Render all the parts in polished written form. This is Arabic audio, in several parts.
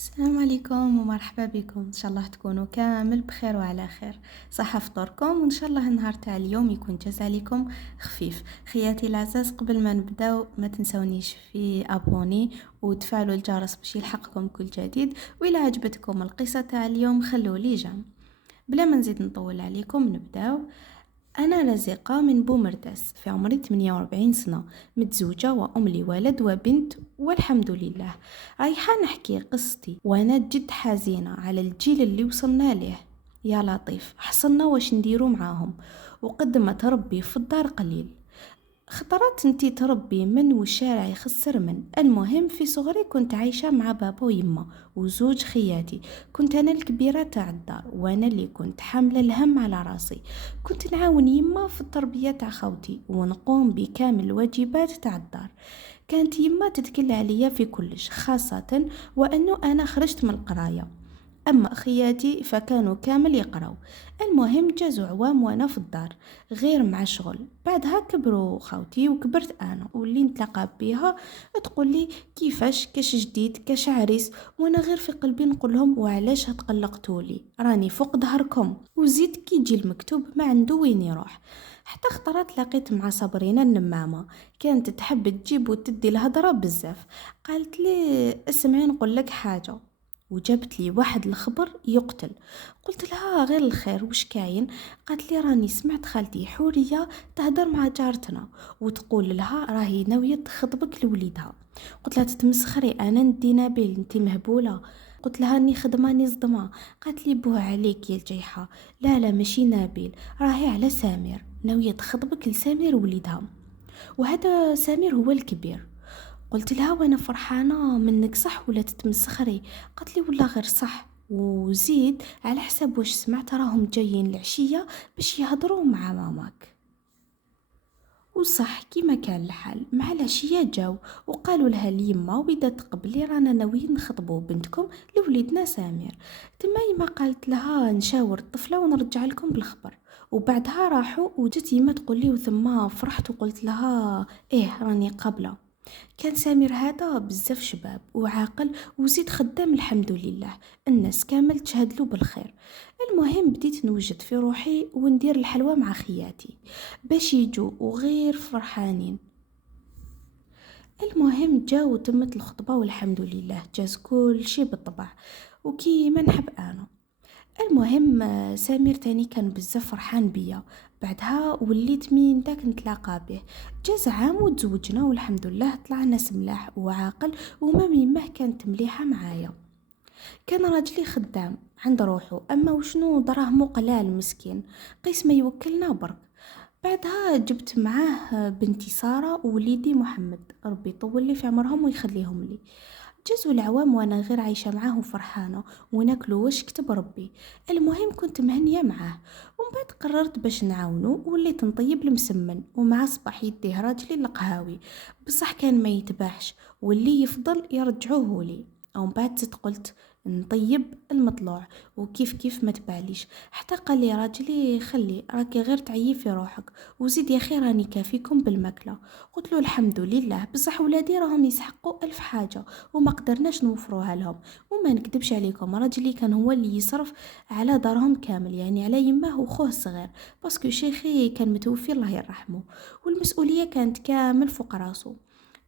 السلام عليكم ومرحبا بكم. ان شاء الله تكونوا كامل بخير وعلى خير. صحة فطوركم وان شاء الله النهار تاع اليوم يكون جاز عليكم خفيف. خياتي العزاز، قبل ما نبداو ما تنسونيش في ابوني وتفعلوا الجرس باش يلحقكم كل جديد. والى عجبتكم القصة تاع اليوم خلوا لي جام. بلا ما نزيد نطول عليكم نبداو. أنا رزيقة من بومرداس، في عمري 48 سنة، متزوجة وأم لولد وبنت والحمد لله. رايحة نحكي قصتي وأنا جد حزينة على الجيل اللي وصلنا ليه. يا لطيف حصلنا واش نديرو معاهم، وقد ما تربي في الدار قليل. خطرات انتي تربي من والشارع يخسر من. المهم في صغري كنت عايشة مع بابا ويما وزوج خياتي. كنت أنا الكبيرة تاع الدار وأنا اللي كنت حاملة الهم على راسي. كنت نعاون يما في التربية تاع خوتي ونقوم بكامل الواجبات تاع الدار. كانت يما تتكل عليا في كلش، خاصة وأنه أنا خرجت من القراية. أما أخياتي فكانوا كامل يقراو. المهم جازوا عوام وأنا في الدار غير مع شغل. بعدها كبروا خاوتي وكبرت أنا، واللي نتلاقى بيها تقول لي كيفاش كاش جديد كاش عريس، وأنا غير في قلبي نقول لهم وعلاش تقلقتولي، راني فوق ظهركم. وزيد كي يجي المكتوب ما عنده وين يروح. حتى خطرات لقيت مع صابرينا النمامة، كانت تحب تجيب وتدي الهضرة بزاف. قالت لي اسمعي نقول لك حاجة، وجابت لي واحد الخبر يقتل. قلت لها غير الخير وش كاين؟ قالت لي راني سمعت خالتي حورية تهدر مع جارتنا وتقول لها راهي ناوية تخطبك لوليدها. قلت لها تتمسخري، انا ندي نبيل انتي مهبولة؟ قلت لها اني خدماني صدمة. قالت لي بوه عليك يا الجيحة، لا لا ماشي نبيل، راهي على سامر، ناوية تخطبك لسامر وليدها، وهذا سامر هو الكبير. قلت لها وانا فرحانه منك صح ولا تتمسخري؟ قالت لي والله غير صح، وزيد على حساب واش سمعت راهم جايين العشيه باش يهضروا مع ماماك. وصح كيما كان الحال مع العشيه جاو وقالوا لها اليما وإذا تقبلي رانا ناويين نخطبوا بنتكم لوليدنا سامر. تما يما قالت لها نشاور الطفله ونرجع لكم بالخبر. وبعدها راحوا وجت يما تقول لي وثما فرحت وقلت لها ايه راني قابله. كان سامر هذا بزاف شباب وعاقل وزيد خدام الحمد لله، الناس كامل تشهد له بالخير. المهم بديت نوجد في روحي وندير الحلوى مع خياتي باش يجوا وغير فرحانين. المهم جاو وتمت الخطبة والحمد لله جاز كل شي بالطبع وكي ما نحب انا. المهم سامر تاني كان بزاف فرحان بيا. بعدها وليت من داك نتلاقى به. جاز عام وتزوجنا والحمد لله طلع ناس ملاح وعاقل، ومامي ماه كانت مليحة معايا. كان راجلي خدام عند روحه، اما وشنو دراهمو قلال مسكين، قيس ما يوكلنا برك. بعدها جبت معاه بنتي سارة ووليدي محمد، ربي يطول لي في عمرهم ويخليهم لي. جازوا العوام وانا غير عايشة معاه وفرحانة وناكلو واش كتب ربي. المهم كنت مهنية معاه. ومن بعد قررت باش نعاونو وليت نطيب المسمن، ومع صباح يديه راجلي القهاوي، بصح كان ما يتباعش واللي يفضل يرجعوه لي. او من بعد زدت قلت نطيب المطلوع وكيف كيف ما تباليش. حتى قال لي راجلي خلي راكي غير تعيي في روحك، وزيد يا اخي راني كافيكم بالماكله. قلت له الحمد لله، بصح ولادي راهم يسحقوا الف حاجه وما قدرناش نوفروها لهم. وما نكذبش عليكم راجلي كان هو اللي يصرف على دارهم كامل، يعني على يمه وخوه الصغير، باسكو شيخي كان متوفي الله يرحمه، والمسؤوليه كانت كامل فوق راسه.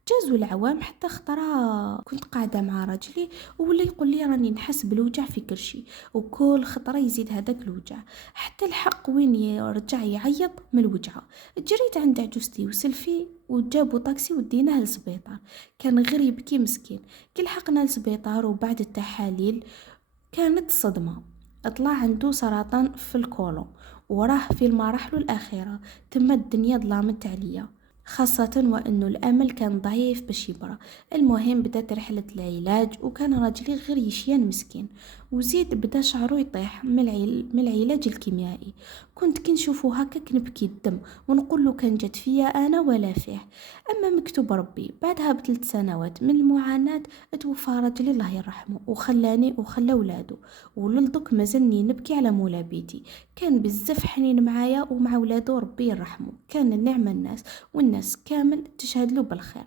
جازوا العوام حتى خطرة كنت قاعدة مع راجلي ولا يقول لي راني نحس بالوجع في كرشي، وكل خطرة يزيد هذاك الوجع حتى الحق وين يرجع يعيط من الوجعة. جريت عند عجوزتي وسلفي وجابوا طاكسي وديناه للسبيطار. كان غير يبكي مسكين. كي لحقنا للسبيطار وبعد التحاليل كانت صدمة، طلع عنده سرطان في الكولون وراه في المراحل الأخيرة. تم الدنيا ظلامت عليا، خاصة وأنه الأمل كان ضعيف باش يبرى. المهم بدات رحلة العلاج وكان راجلي غير يشيان مسكين، وزيد بدا شعره يطيح من العلاج الكيميائي. كنت كي نشوفه هكاك نبكي الدم ونقول له كان جات فيا أنا ولا فيه. أما مكتوب ربي بعدها ب3 سنوات من المعاناة توفى راجلي الله يرحمه وخلاني وخلى ولاده. وللدك مازلني نبكي على مولا بيتي، كان بزاف حنين معايا ومع ولاده ربي يرحمه، كان النعمة الناس والناس كامل تشهد له بالخير.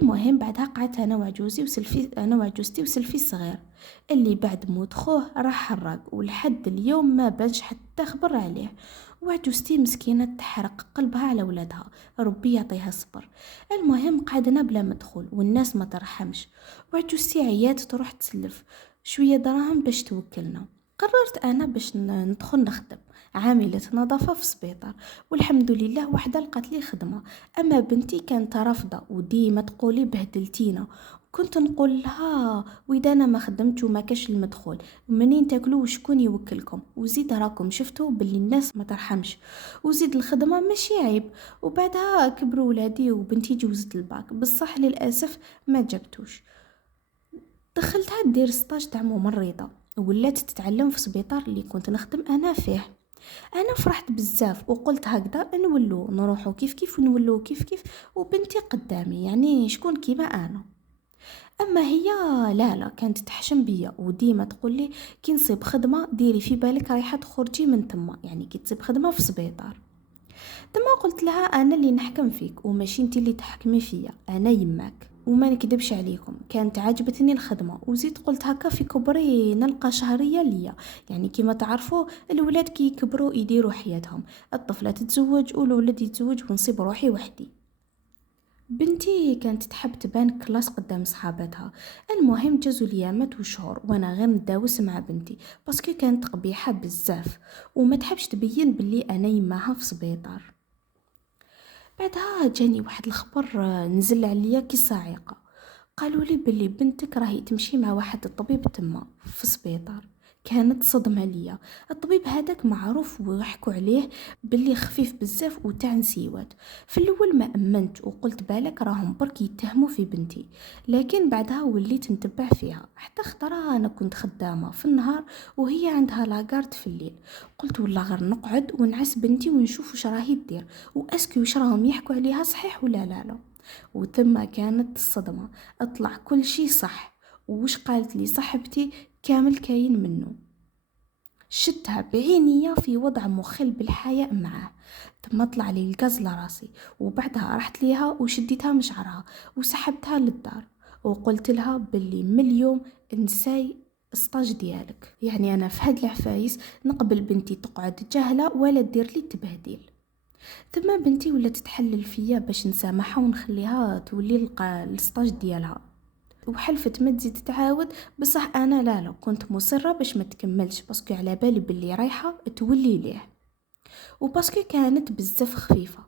المهم بعدها قعدت انا وعجوزتي وسلفي الصغير اللي بعد موت خوه راح حرق، ولحد اليوم ما بانش حتى خبر عليه. وعجوزتي مسكينة تحرق قلبها على ولادها، ربي يعطيها الصبر. المهم قعدنا بلا مدخول والناس ما ترحمش، وعجوزتي عيات تروح تسلف شوية دراهم باش توكلنا. قررت انا باش ندخل نخدم عاملة نظافة في سبيطار، والحمد لله وحدة لقات لي خدمة. اما بنتي كانت رافضة وديما تقولي بهدلتينا. كنت نقول لها واذا انا ما خدمت وما كاش المدخول منين تاكلوا وشكون يوكلكم، وزيد راكم شفتوا باللي الناس ما ترحمش، وزيد الخدمة ماشي عيب. وبعدها كبروا ولادي وبنتي جوزت الباك، بصح للاسف ما جبتوش. دخلتها دير ستاج تاع ممرضة، ولات تتعلم في سبيطار اللي كنت نخدم انا فيه. انا فرحت بزاف وقلت هكذا نولو نروحو كيف كيف ونولو كيف كيف، وبنتي قدامي يعني شكون كيما انا. اما هي لا كانت تحشم بيا وديما تقول لي كي نصيب خدمه ديري في بالك رايحه تخرجي من تما، يعني كي تصيب خدمه في سبيطار. تما قلت لها انا اللي نحكم فيك وماشي انت اللي تحكمي فيا، انا يماك وما نكذبش عليكم كانت عجبتني الخدمه. وزيد قلت هكا في كبري نلقى شهريه ليا، يعني كما تعرفوا الولاد كي يكبروا يديروا حياتهم، الطفله تتزوج والولد يتزوج ونصيب روحي وحدي. بنتي كانت تحب تبان كلاس قدام صحابتها. المهم جازوا ليامات وشهور وانا غير نداوس مع بنتي باسكو كانت قبيحه بزاف وما تحبش تبين باللي انا يماها في سبيطار. بعدها جاني واحد الخبر نزل عليا كي صاعقه، قالوا لي باللي بنتك راهي تمشي مع واحد الطبيب تما في سبيطار. كانت صدمة ليا. الطبيب هذاك معروف ويحكوا عليه باللي خفيف بزاف وتاع نسيوات. في الاول ما امنت وقلت بالك راهم برك يتهموا في بنتي، لكن بعدها وليت نتبع فيها حتى خطرة انا كنت خدامة في النهار وهي عندها لاغارد في الليل. قلت والله غير نقعد ونعس بنتي ونشوف واش راهي دير واسكو واش راهم يحكوا عليها صحيح ولا لا. وثم كانت الصدمة، اطلع كل شي صح. وش قالت لي صاحبتي كامل كاين منه. شتها بعينيا في وضع مخل بالحياء معاه. ثم طلع لي الغاز لراسي، وبعدها رحت ليها وشديتها من شعرها وسحبتها للدار وقلت لها باللي من اليوم انساي السطاج ديالك، يعني انا في هاد العفايس نقبل بنتي تقعد جاهله ولا دير لي التبهديل. ثم بنتي ولات تحلل فيا باش نسامحها ونخليها تولي السطاج ديالها، وحلفت ما تزيد تعاود. بصح انا لا كنت مصره باش ما تكملش باسكو على بالي باللي رايحه تولي ليه، وباسكو كانت بزاف خفيفه.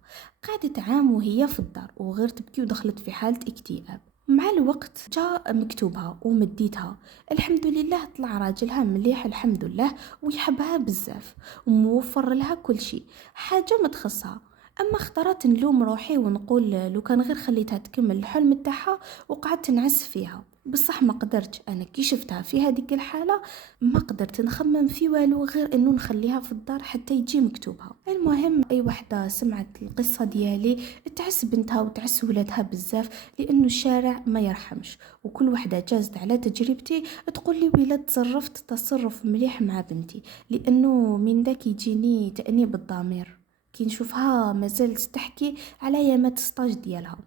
قعدت عام وهي في الدار وغير تبكي ودخلت في حاله اكتئاب. مع الوقت جاء مكتوبها ومديتها، الحمد لله طلع راجلها مليح الحمد لله ويحبها بزاف وموفر لها كل شيء حاجه ما تخصها. اما اخترت نلوم روحي ونقول لو كان غير خليتها تكمل الحلم تاعها وقعدت نعس فيها، بصح ما قدرت انا كي شفتها في هذيك الحاله ما قدرت نخمم في والو غير انه نخليها في الدار حتى يجي مكتوبها. المهم اي وحده سمعت القصه ديالي تعس بنتها وتعس ولادها بزاف، لانه الشارع ما يرحمش. وكل وحده جازت على تجربتي تقول لي ويلا تصرفت تصرف مليح مع بنتي، لانه من ذاك يجيني تانيب الضمير كي نشوفها مازالت تحكي على يامات ستاج ديالها.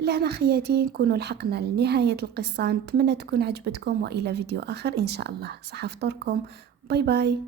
لهنا خياتي نكونوا لحقنا لنهاية القصة، نتمنى تكون عجبتكم، وإلى فيديو آخر إن شاء الله. صحة فطوركم، باي باي.